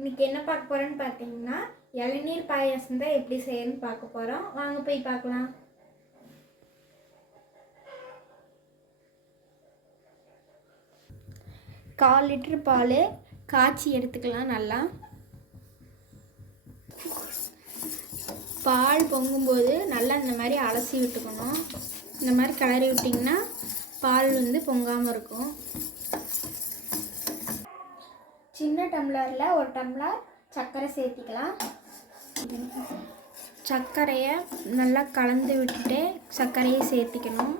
இன்றைக்கி என்ன பார்க்க போகிறோன்னு பார்த்தீங்கன்னா இளநீர் பாயாசம் தான் எப்படி செய்யணும்னு பார்க்க போகிறோம். வாங்க போய் பார்க்கலாம். கால் லிட்டர் பால் காய்ச்சி எடுத்துக்கலாம். நல்லா பால் பொங்கும்போது நல்லா இந்த மாதிரி அலசி விட்டுக்கணும். இந்த மாதிரி கிளறி விட்டிங்கன்னா பால் பொங்காமல் இருக்கும். சின்ன டம்ளரில் ஒரு டம்ளர் சர்க்கரை சேர்த்திக்கலாம். சர்க்கரையை நல்லா கலந்து விட்டுட்டு சர்க்கரையை சேர்த்திக்கணும்.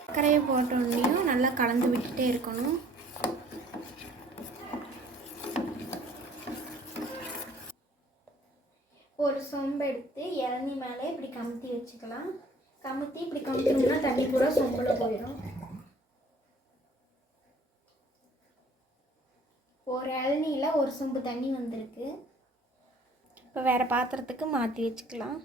சர்க்கரையை போட்டோன்னையும் நல்லா கலந்து விட்டுட்டே இருக்கணும். ஒரு சொம்பு எடுத்து இளநீ மேலே இப்படி கமுத்தி வச்சுக்கலாம். இப்படி கமுத்தினோம்னா தண்ணி பூரா சொம்பில் போயிடும். ஒரு இளநீயில் ஒரு சொம்பு தண்ணி வந்திருக்கு. இப்போ வேறு பாத்திரத்துக்கு மாற்றி வச்சுக்கலாம்.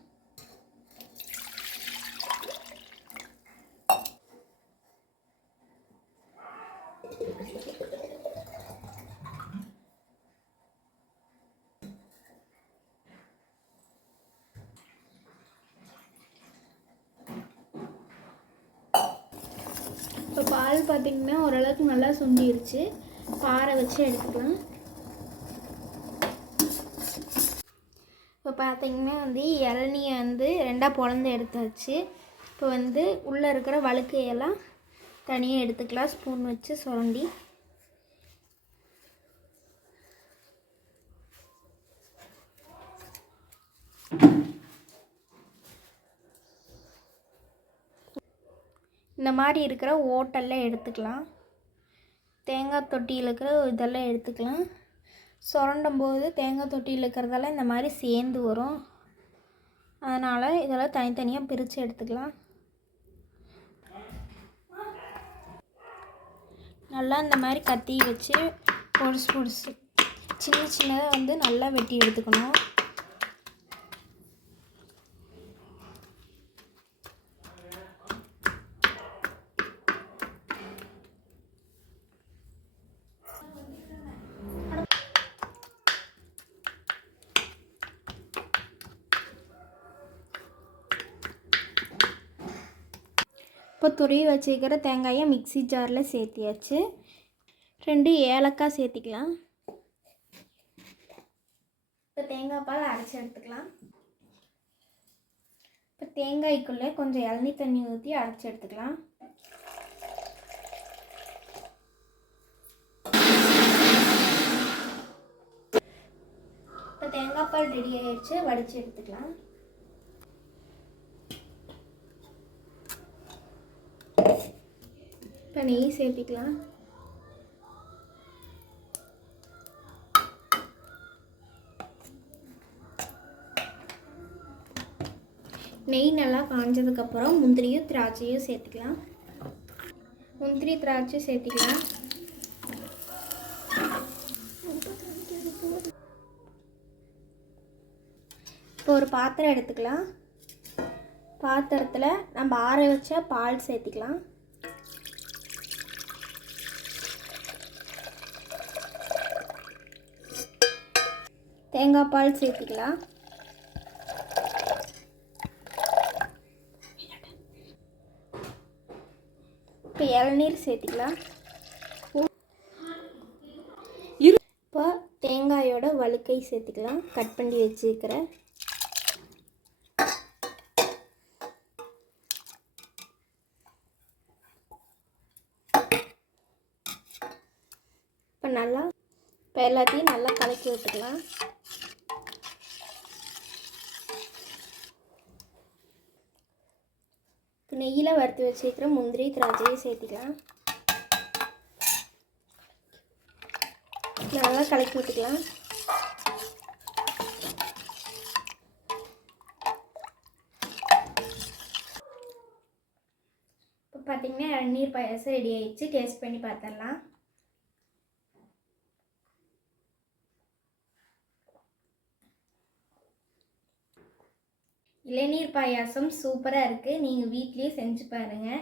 இப்போ பால் பார்த்திங்கன்னா ஓரளவுக்கு நல்லா சுண்டிருச்சு. பாறை வச்சு எடுத்துக்கலாம். இப்போ பார்த்திங்கன்னா இளநியை ரெண்டாக பொளந்து எடுத்தாச்சு. இப்போ உள்ளே இருக்கிற வழுக்கையெல்லாம் தனியாக எடுத்துக்கலாம். ஸ்பூன் வச்சு சுரண்டி இந்த மாதிரி இருக்கிற ஓட்டெல்லாம் எடுத்துக்கலாம். தேங்காய் தொட்டியில் இருக்கிற இதெல்லாம் எடுத்துக்கலாம். சுரண்டும் போது தேங்காய் தொட்டியில் இருக்கிறதெல்லாம் இந்த மாதிரி சேர்ந்து வரும். அதனால் இதெல்லாம் தனித்தனியாக பிரித்து எடுத்துக்கலாம். நல்லா இந்த மாதிரி கத்தி வச்சு பொடிசு சின்ன சின்னதாக நல்லா வெட்டி எடுத்துக்கணும். இப்போ துருவி வச்சுக்கிற தேங்காயை மிக்ஸி ஜாரில் சேர்த்தியாச்சு. 2 ஏலக்காய் சேர்த்திக்கலாம். இப்போ தேங்காய் பால் அரைச்சி எடுத்துக்கலாம். இப்போ தேங்காய்க்குள்ளே கொஞ்சம் இளநீ தண்ணி ஊற்றி அரைச்சி எடுத்துக்கலாம். இப்போ தேங்காய் பால் ரெடி ஆயிடுச்சு. வடித்து எடுத்துக்கலாம். இப்போ நெய் சேர்த்திக்கலாம். நெய் நல்லா காஞ்சதுக்கப்புறம் முந்திரியும் திராட்சையும் சேர்த்துக்கலாம். முந்திரி திராட்சை சேர்த்திக்கலாம். இப்போ ஒரு பாத்திரம் எடுத்துக்கலாம். பாத்திரத்தில் நம்ம ஆற வச்ச பால் சேர்த்திக்கலாம். தேங்காய் பால் சேர்த்திக்கலாம். இப்போ இளநீர் சேர்த்திக்கலாம். இப்போ தேங்காயோட வழுக்கை சேர்த்திக்கலாம். கட் பண்ணி வச்சுக்கிற இப்போ எல்லாத்தையும் நல்லா கலக்கி விட்டுக்கலாம். நெய்யில் வறுத்து வச்சுக்கிற முந்திரி திராட்சையை சேர்த்திக்கலாம். நல்லா கலக்கி விட்டுக்கலாம். இப்போ பார்த்திங்கன்னா இளநீர் பாயாசம் ரெடி ஆயிடுச்சு. டேஸ்ட் பண்ணி பார்த்துடலாம். இளநீர் பாயாசம் சூப்பராக இருக்குது. நீங்கள் வீட்லேயே செஞ்சு பாருங்கள்.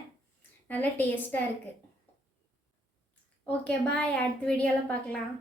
நல்லா டேஸ்ட்டாக இருக்குது. ஓகே பாய், அடுத்த வீடியோவில் பார்க்கலாம்.